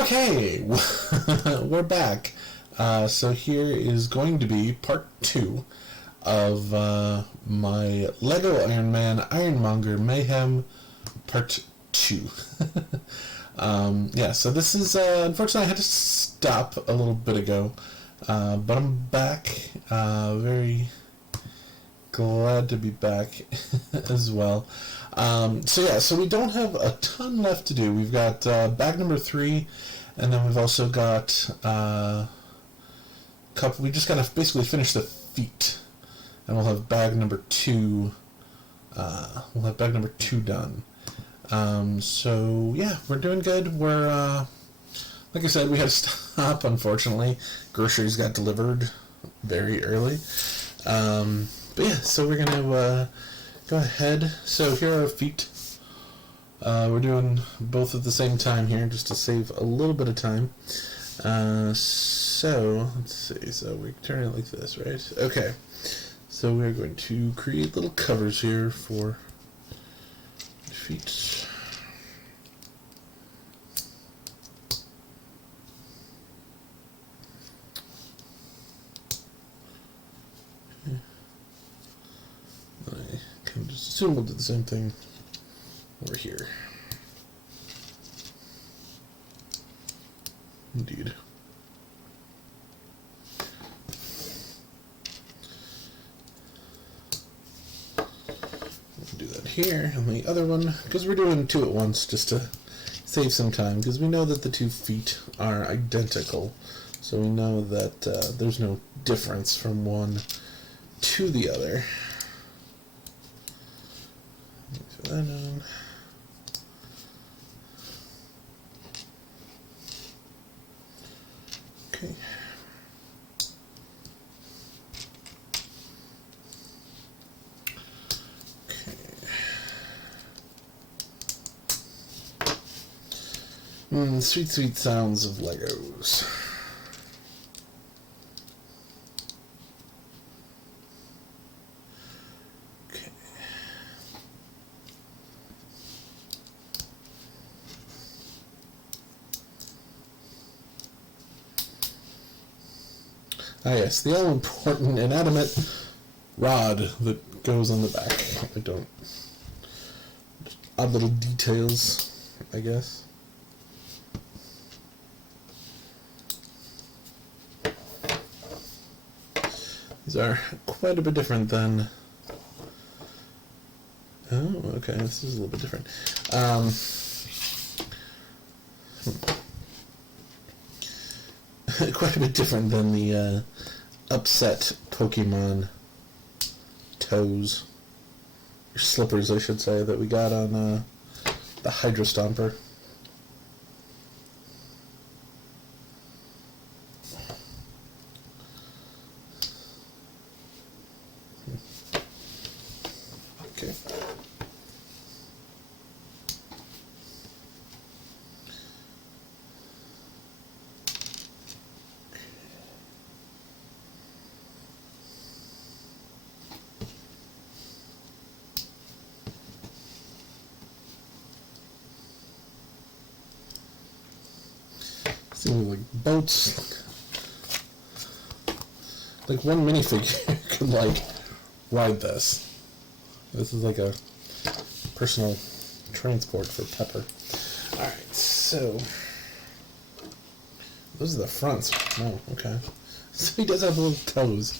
Okay, we're back. So here is going to be part 2 of my Lego Iron Man, Iron Monger, Mayhem, part 2. Yeah, so this is, unfortunately I had to stop a little bit ago, but I'm back, very glad to be back as well. So we don't have a ton left to do. We've got bag number 3, and then we've also got couple. We just gotta basically finish the feet, and we'll have bag number 2. We'll have bag number 2 done. So yeah, we're doing good. We're like I said, we had to stop. Unfortunately, groceries got delivered very early. But yeah, so we're gonna go ahead. So here are our feet. We're doing both at the same time here, just to save a little bit of time. So let's see. So we turn it like this, right? Okay. So we're going to create little covers here for feet. I can just assume we'll do the same thing over here. Indeed. We'll do that here and the other one, because we're doing 2 at once just to save some time, because we know that the 2 feet are identical, so we know that there's no difference from one to the other. Put that on. Okay. Sweet, sweet sounds of Legos. Okay. Ah yes, the all-important inanimate rod that goes on the back. I don't... odd little details, I guess. These are quite a bit different than... Oh, okay, this is a little bit different. Quite a bit different than the upset Pokemon toes, or slippers I should say, that we got on the Hydro Stomper. Okay. Seems like boats. Like one minifigure could like ride this. This is like a personal transport for Pepper. Alright, so those are the fronts. Oh, okay. So he does have little toes.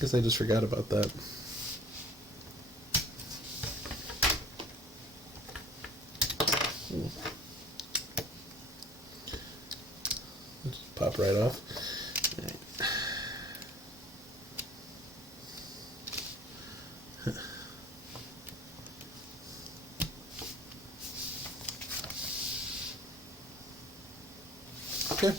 Guess I just forgot about that. Just pop right off. Right. Okay.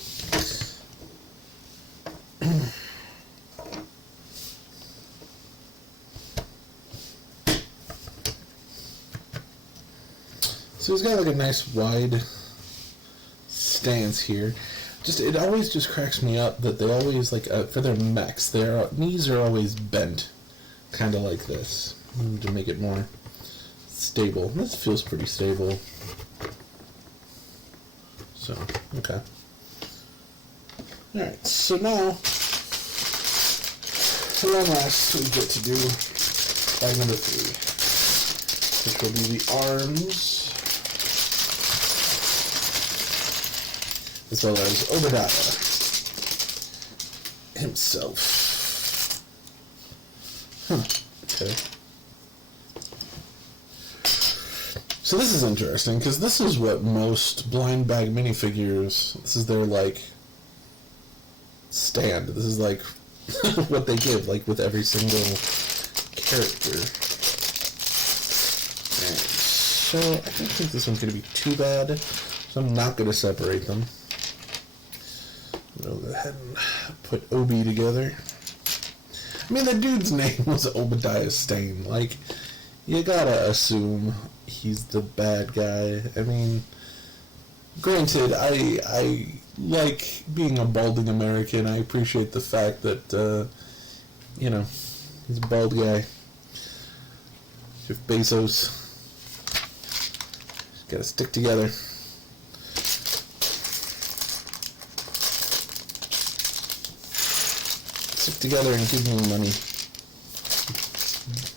So he's got like a nice wide stance here. It always just cracks me up that they always, like, for their mechs, their knees are always bent, kind of like this, to make it more stable. This feels pretty stable. So, okay. Alright, so now, at long last, we get to do bag number 3, which will be the arms, as well as Obadiah himself. Huh, okay. So this is interesting, because this is what most blind bag minifigures, this is their, like, stand. This is, like, what they give, like, with every single character. Alright, so I don't think this one's going to be too bad, so I'm not going to separate them. We'll go ahead and put Obi together. I mean, the dude's name was Obadiah Stane. Like, you gotta assume he's the bad guy. I mean, granted, I like being a balding American. I appreciate the fact that, you know, he's a bald guy. Jeff Bezos. Gotta stick together. Stick together and give me money.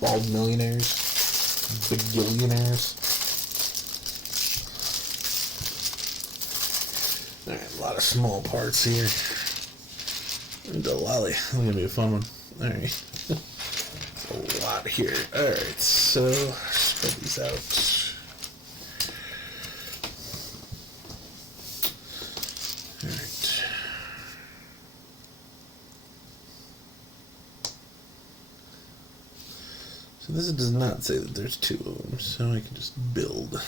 Bald millionaires. Bigillionaires. Alright, a lot of small parts here. And a lolly. That's gonna be a fun one. Alright. A lot here. Alright, so spread these out. Alright. So this does not say that there's 2 of them, so I can just build.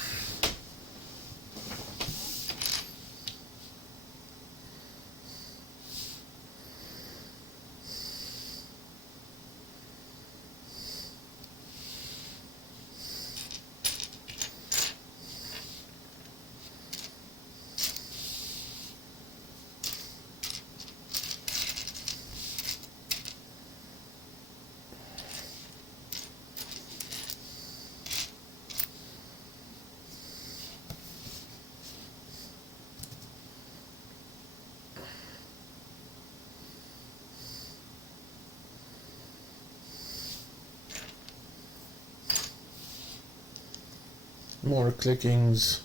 More clickings.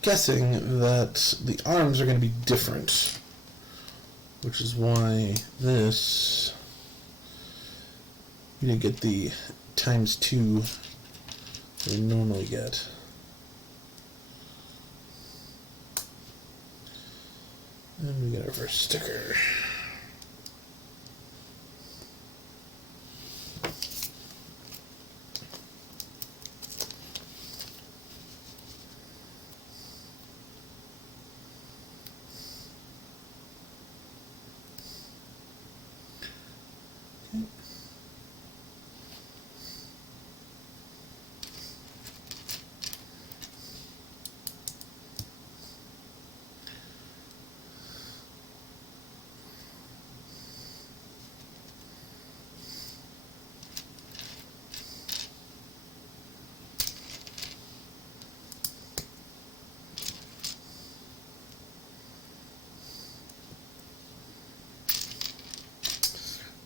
Guessing that the arms are going to be different, which is why this, you didn't get the ×2 that we normally get. And we get our first sticker.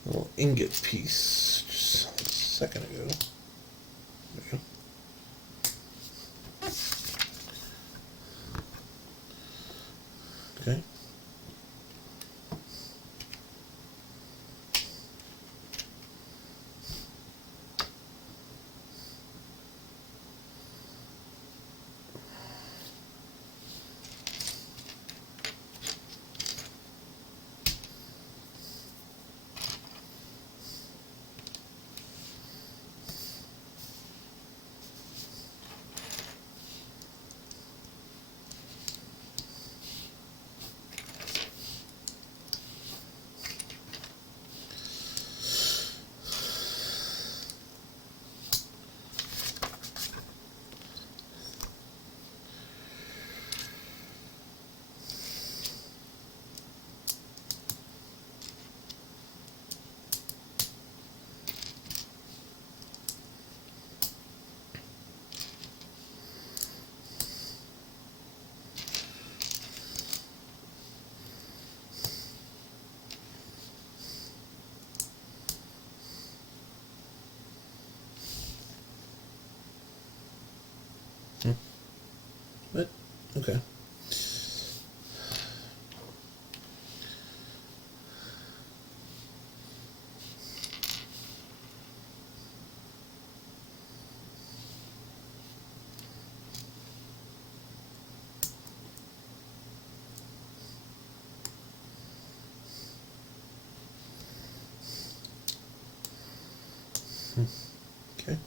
Little ingot piece just a second ago. There we go. Okay. But, okay. Okay.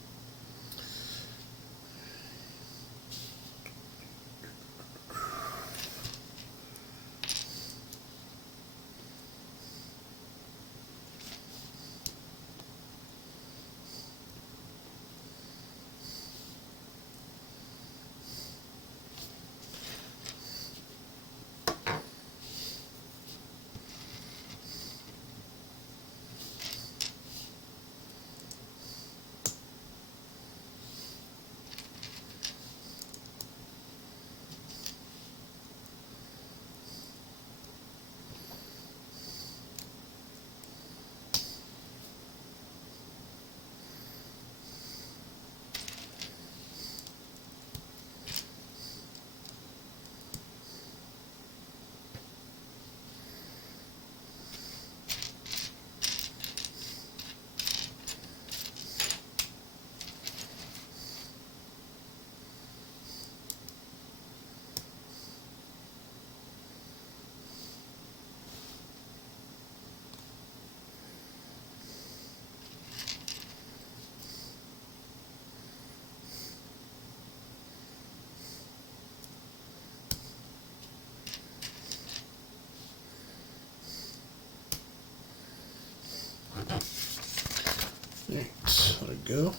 Alright, there we go.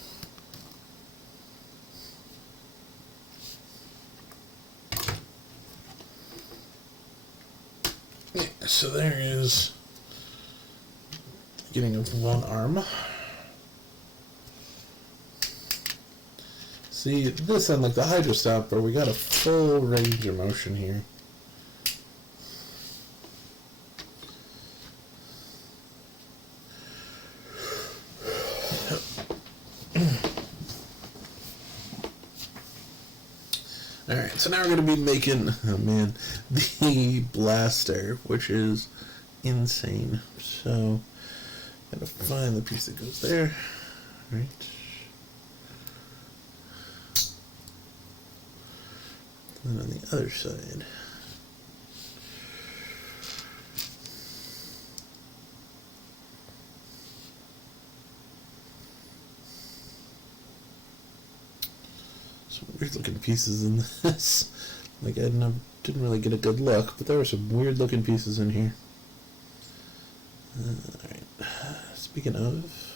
Yeah, so there is the beginning of one arm. See, this unlike the Hydro Stopper, we got a full range of motion here. Alright, so now we're going to be making, oh man, the blaster, which is insane. So, gotta find the piece that goes there. Right. And on the other side. Some weird looking pieces in this. Like, I didn't really get a good look, but there were some weird looking pieces in here. Alright. Speaking of.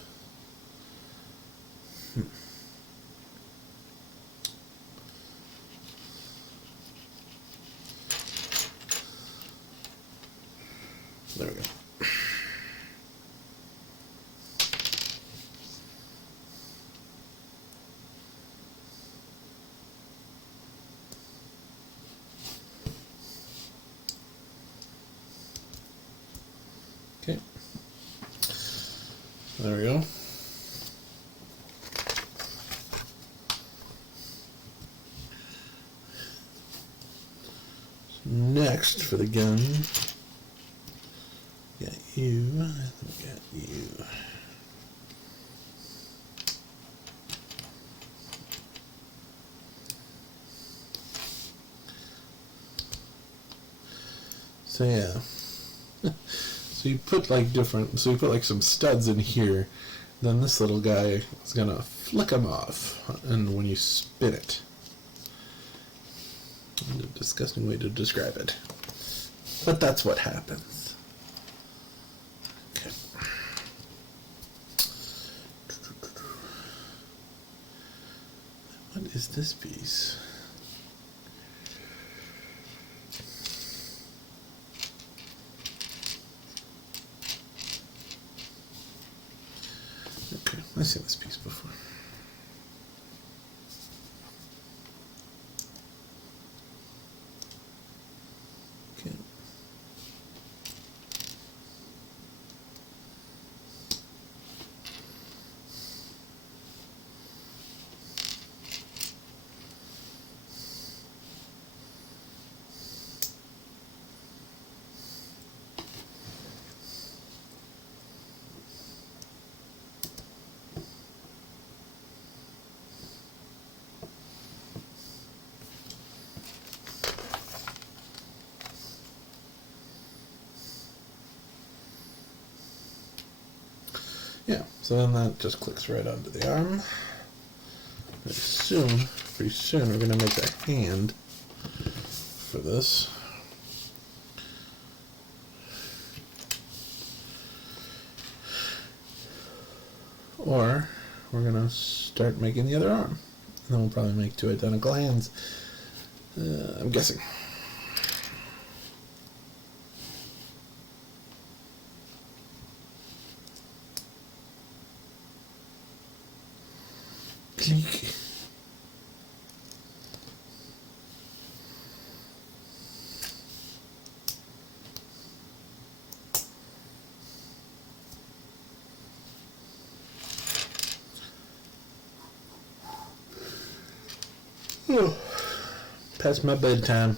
There we go. Okay. There we go. Next for the gun, got you, got you. So yeah. So you put like some studs in here, then this little guy is gonna flick them off, and when you spin it. A disgusting way to describe it. But that's what happens. Okay. What is this piece? Okay, I've seen this piece before. Okay. So then that just clicks right onto the arm. Pretty soon we're going to make a hand for this. Or we're going to start making the other arm. And then we'll probably make 2 identical hands. I'm guessing. Clink. Oh, past my bedtime.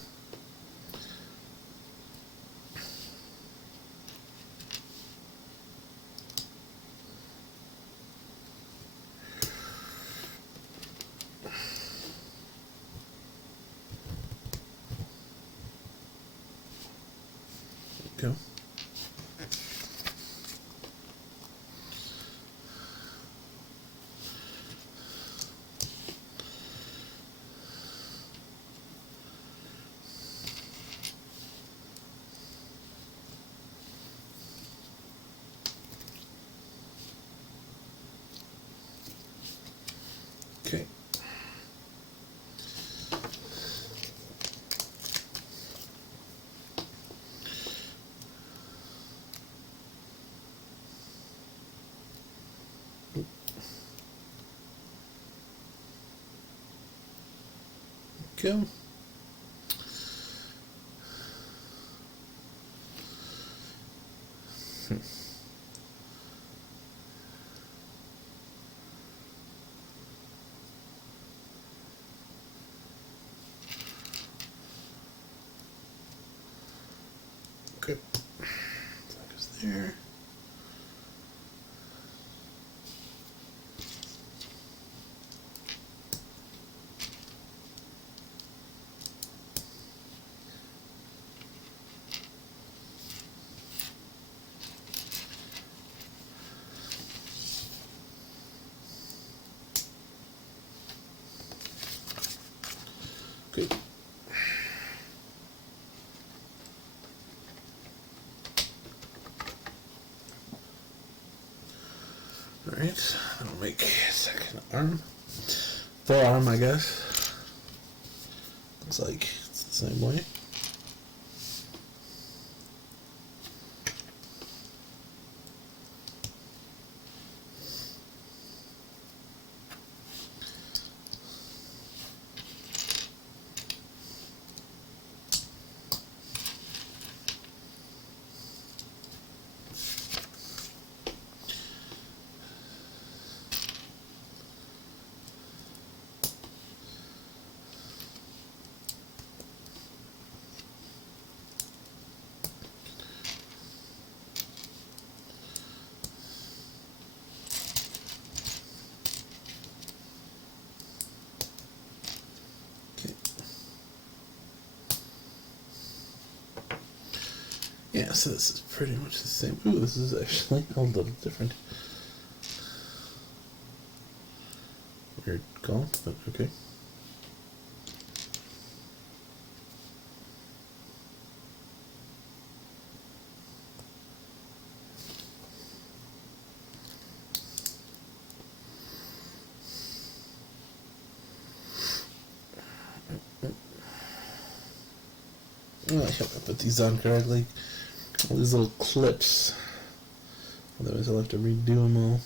Go. Okay. Go. Okay. That goes there. Good. Alright, I'll make a second arm. Forearm, I guess. Looks like it's the same way. Yeah, so this is pretty much the same. Ooh, this is actually a little different. Weird call, but okay. Oh, I hope I put these on correctly. All these little clips. Otherwise I'll have to redo them all.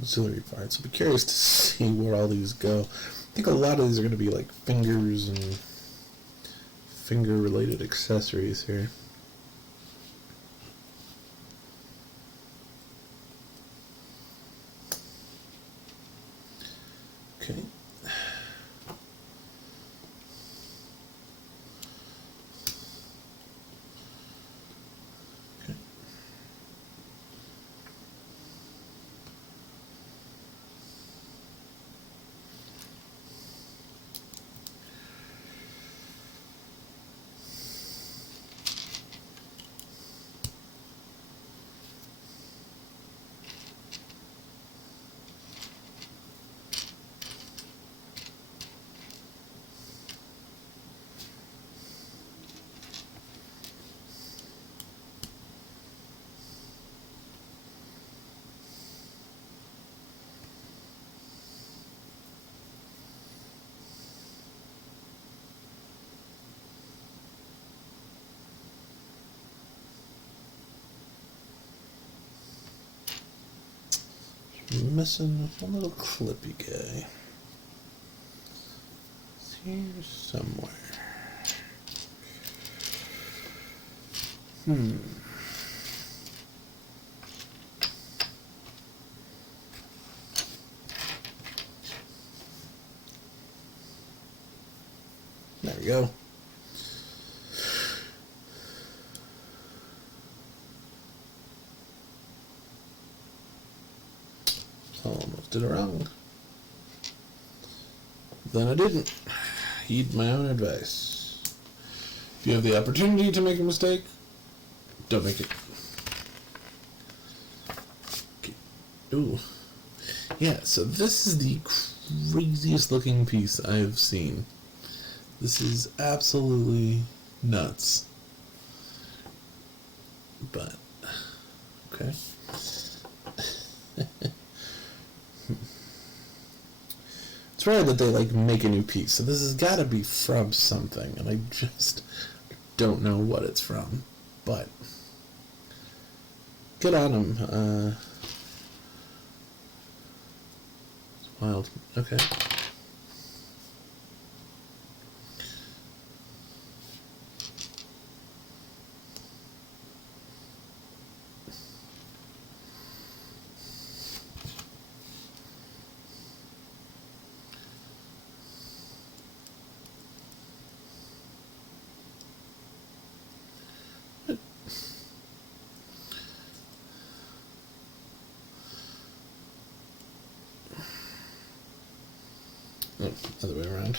Auxiliary parts. I'll be curious to see where all these go. I think a lot of these are going to be like fingers and finger related accessories here. Okay. I'm missing one little clippy guy. It's here somewhere. There we go. Almost did it wrong. Then I didn't. Heed my own advice. If you have the opportunity to make a mistake, don't make it. Okay. Ooh. Yeah, so this is the craziest looking piece I've seen. This is absolutely nuts. But, okay. It's rare that they, make a new piece, so this has got to be from something, and I just don't know what it's from. But, good on them. It's wild. Okay. Oh, other way around.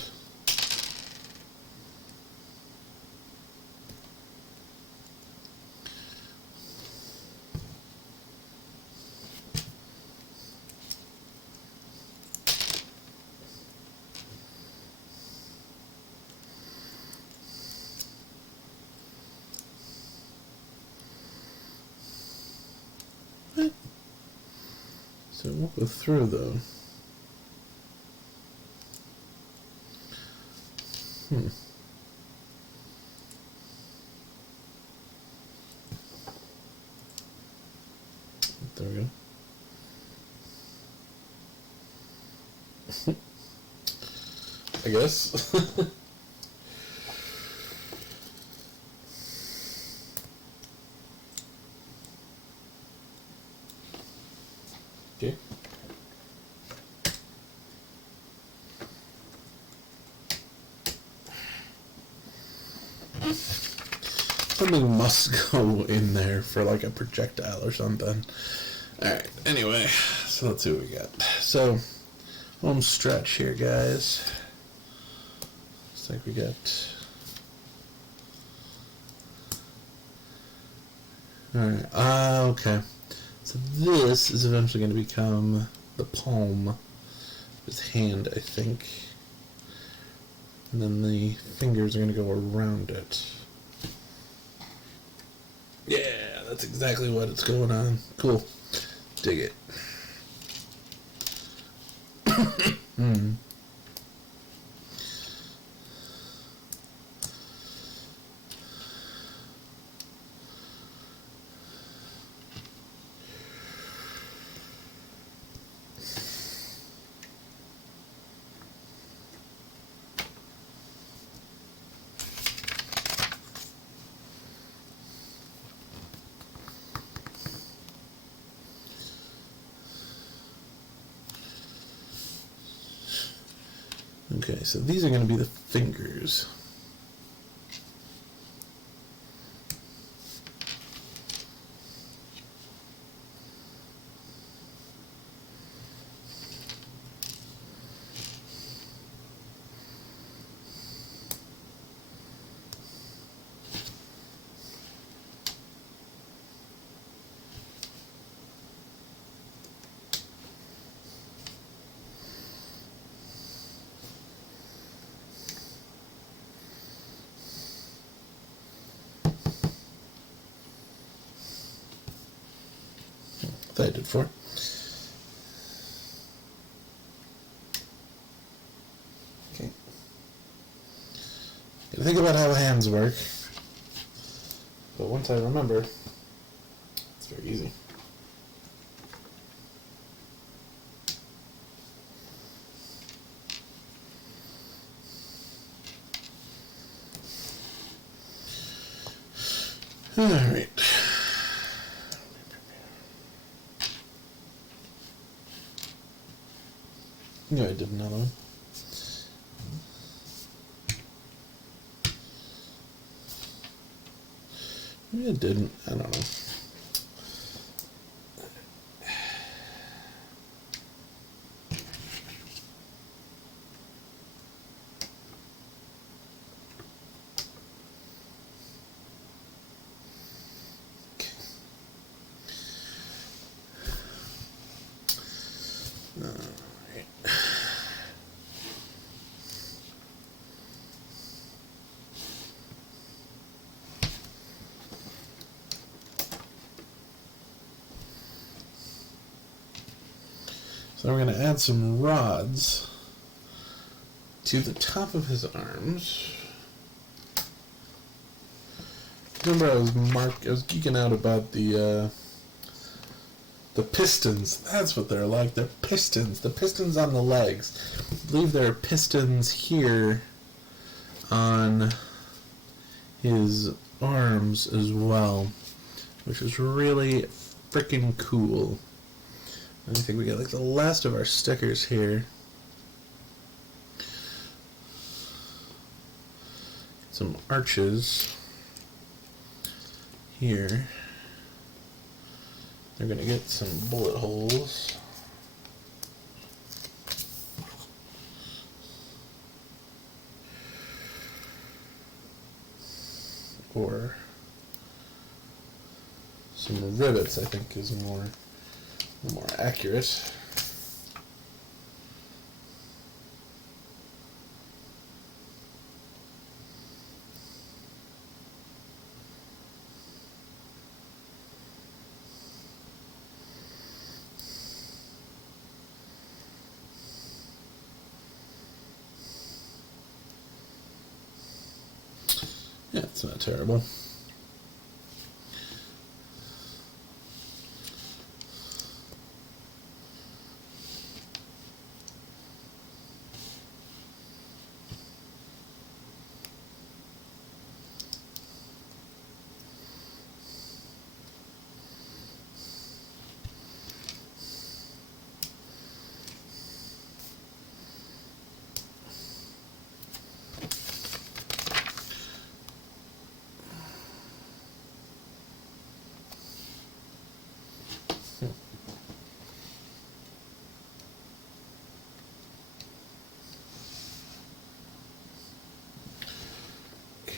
What? So it won't go through though. There we go. I guess. Okay. Something must go in there for a projectile or something. Alright, anyway, so let's see what we got. So, home stretch here, guys. Looks like we got... Alright, okay. So this is eventually going to become the palm of his hand, I think. And then the fingers are going to go around it. Yeah, that's exactly what it's going on. Cool. Dig it. Okay, so these are going to be the fingers. I did for. Okay. Gotta think about how hands work. But once I remember, it's very easy. Alright. Yeah, I did another one. Maybe I didn't. I don't know. So we're going to add some rods to the top of his arms. Remember, I was geeking out about the pistons. That's what they're like. They're pistons. The pistons on the legs. I believe there are pistons here on his arms as well, which is really freaking cool. I think we got like the last of our stickers here. Some arches here. They're going to get some bullet holes. Or some rivets, I think, is more accurate. Yeah, it's not terrible.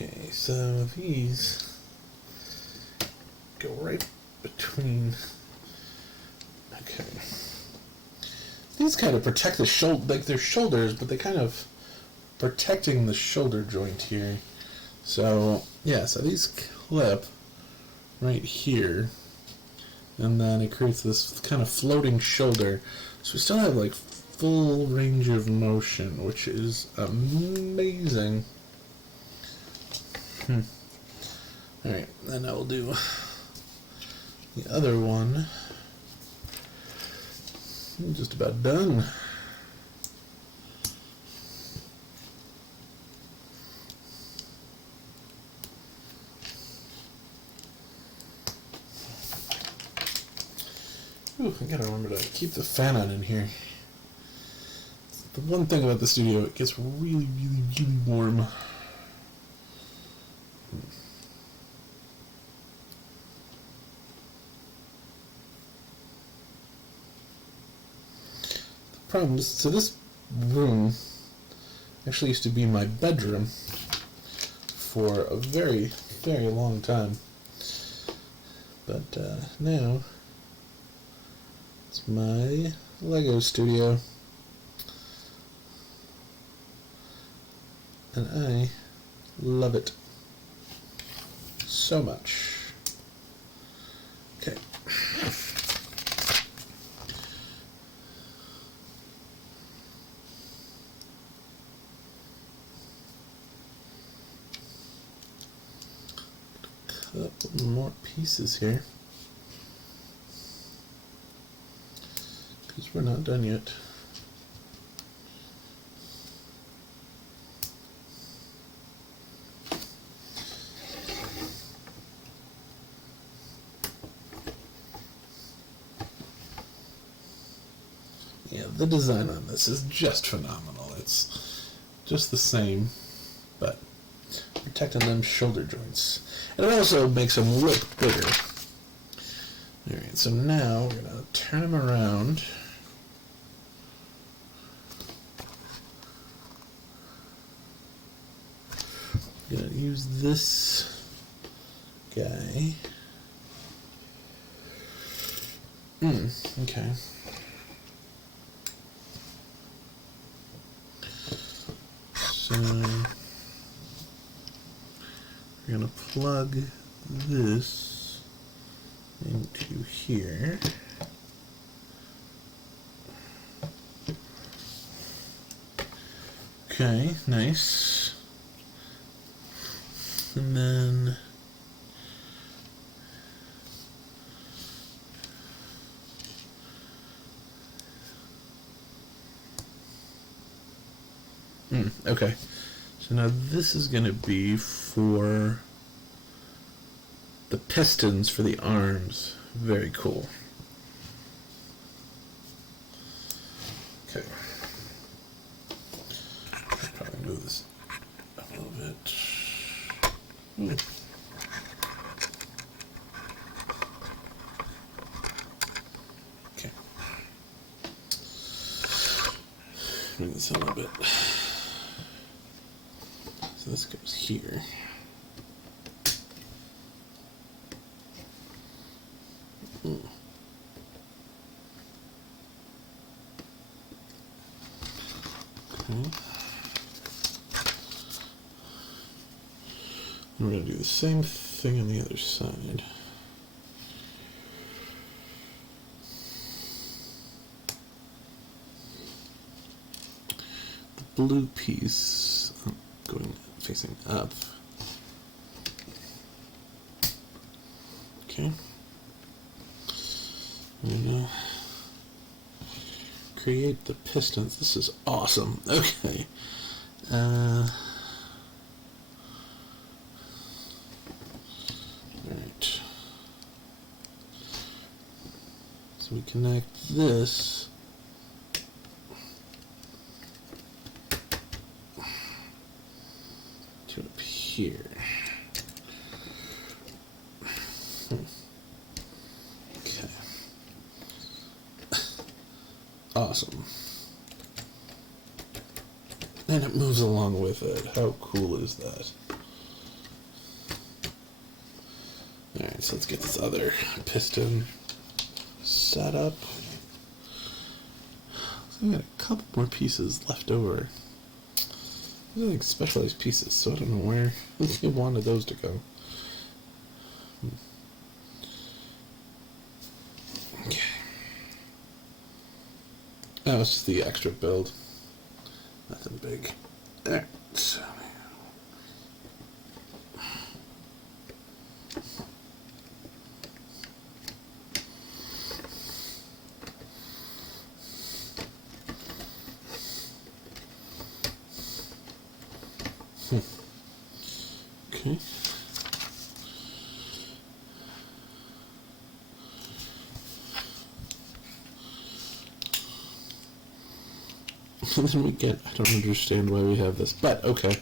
Okay, so these go right between. Okay. These kind of protect the shoulder, like their shoulders, but they kind of protecting the shoulder joint here. So, yeah, so these clip right here, and then it creates this kind of floating shoulder. So we still have like full range of motion, which is amazing. Alright, then I will do the other one. I'm just about done. Ooh, I gotta remember to keep the fan on in here. The one thing about the studio, it gets really, really, really warm. The problem is, so this room actually used to be my bedroom for a very, very long time. But now it's my Lego studio. And I love it so much. Okay. Couple more pieces here, because we're not done yet. the design on this is just phenomenal. It's just the same, but protecting them shoulder joints. And it also makes them look bigger. Alright, so now we're going to turn them around. I'm going to use this guy. Okay. So we're going to plug this into here. Okay, nice. And then okay. So now this is going to be for the pistons for the arms. Very cool. Okay. I'll probably move this a little bit. Okay. Bring this a little bit. So this goes here. Okay. We're going to do the same thing on the other side. The blue piece going facing up. Okay. And create the pistons. This is awesome. Okay. Alright. So we connect this to up here. Okay. Awesome. And it moves along with it. How cool is that? Alright, so let's get this other piston set up. So we got a couple more pieces left over. These are like specialized pieces, so I don't know where we wanted those to go. Okay. Oh, it's just the extra build. Nothing big. Alright, so okay. And then we get, I don't understand why we have this, but okay.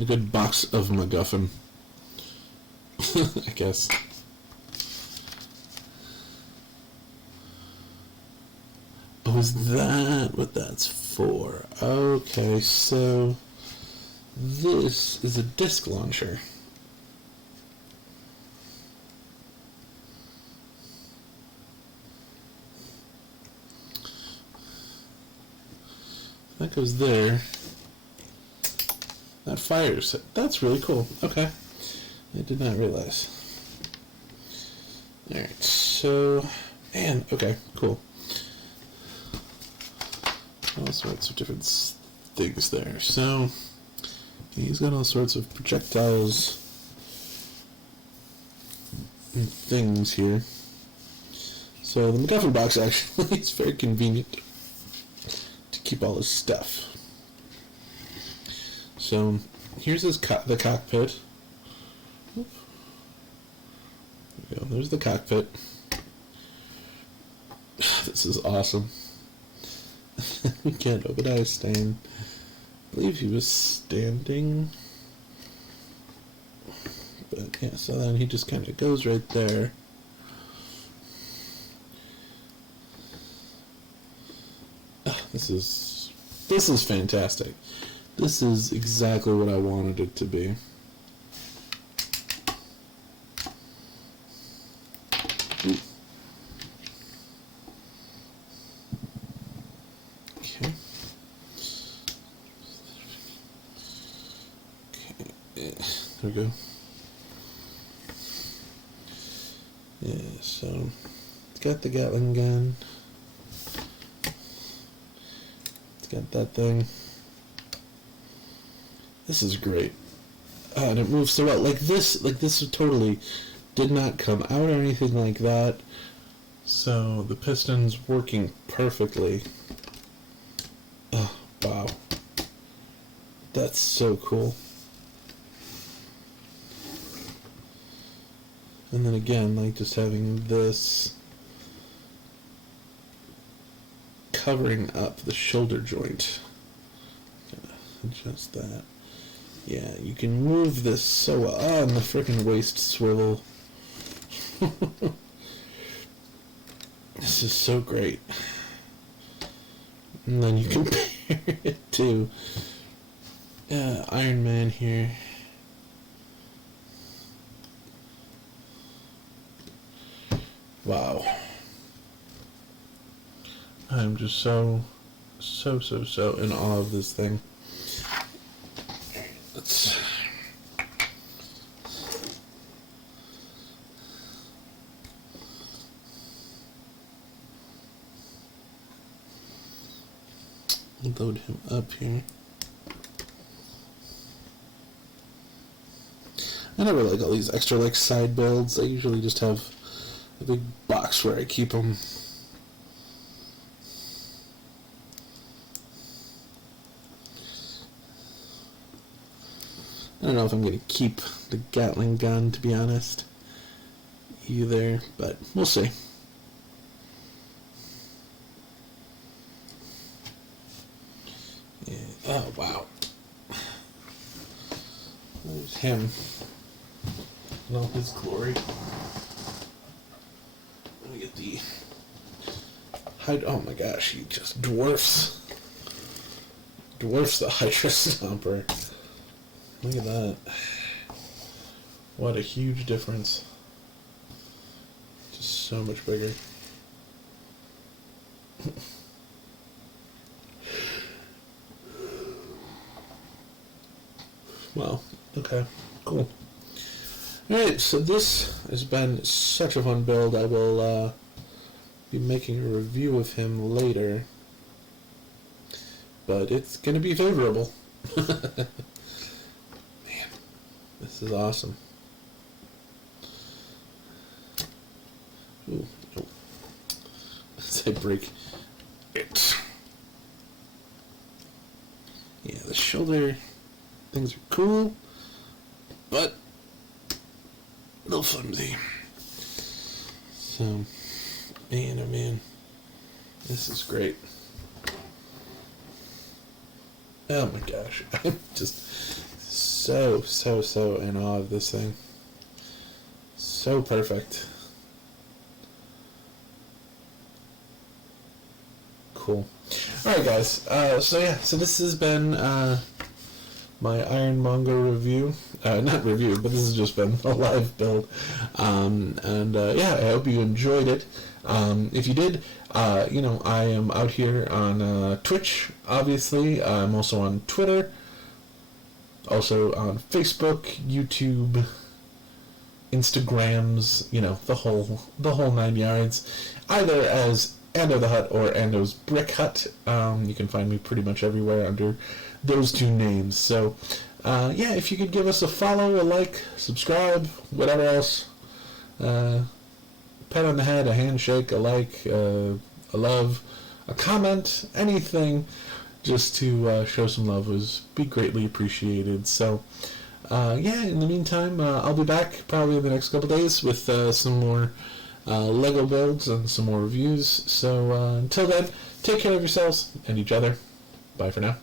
A good box of MacGuffin, I guess. Oh, is that what that's for? Okay, so this is a disc launcher. That goes there. That fires. That's really cool. Okay. I did not realize. Alright, so... And, okay, cool. All sorts of different things there. So, he's got all sorts of projectiles and things here. So the MacGuffin box actually is very convenient to keep all his stuff. So here's his the cockpit. There we go. There's the cockpit. This is awesome. Again, Obadiah Stane. I believe he was standing. But yeah, so then he just kind of goes right there. Oh, this is fantastic. This is exactly what I wanted it to be. Okay. There we go. Yeah, so it's got the Gatling gun. It's got that thing. This is great. And it moves so well. Like this totally did not come out or anything like that. So the piston's working perfectly. Oh, wow. That's so cool. And then again, like just having this covering up the shoulder joint. Gonna adjust that. Yeah, you can move this so well. Oh, and the frickin' waist swivel. This is so great. And then you compare it to Iron Man here. Wow. I'm just so in awe of this thing. Let's load him up here. I never like all these extra like side builds. I usually just have a big box where I keep them. I don't know if I'm going to keep the Gatling gun, to be honest, either, but we'll see. Yeah. Oh, wow. There's him in all his glory. Let me get the hide. Oh my gosh, he just dwarfs the Hydra Stomper. Look at that. What a huge difference. Just so much bigger. Wow. Okay. Cool. Alright, so this has been such a fun build. I will be making a review of him later. But it's going to be favorable. This is awesome. Ooh, oh. As I break it. Yeah, the shoulder things are cool, but a little flimsy. So, man, oh man, this is great. Oh my gosh, I'm just so in awe of this thing. So perfect. Cool. Alright guys, so this has been my Iron Monger review. Not review, but this has just been a live build. Yeah, I hope you enjoyed it. If you did, I am out here on Twitch, obviously. I'm also on Twitter. Also on Facebook, YouTube, Instagrams, the whole 9 yards. Either as Ando the Hut or Ando's Brick Hut. You can find me pretty much everywhere under those two names. So, if you could give us a follow, a like, subscribe, whatever else. Pat on the head, a handshake, a like, a love, a comment, anything. Just to show some love would be greatly appreciated. So, in the meantime, I'll be back probably in the next couple days with some more Lego builds and some more reviews. So until then, take care of yourselves and each other. Bye for now.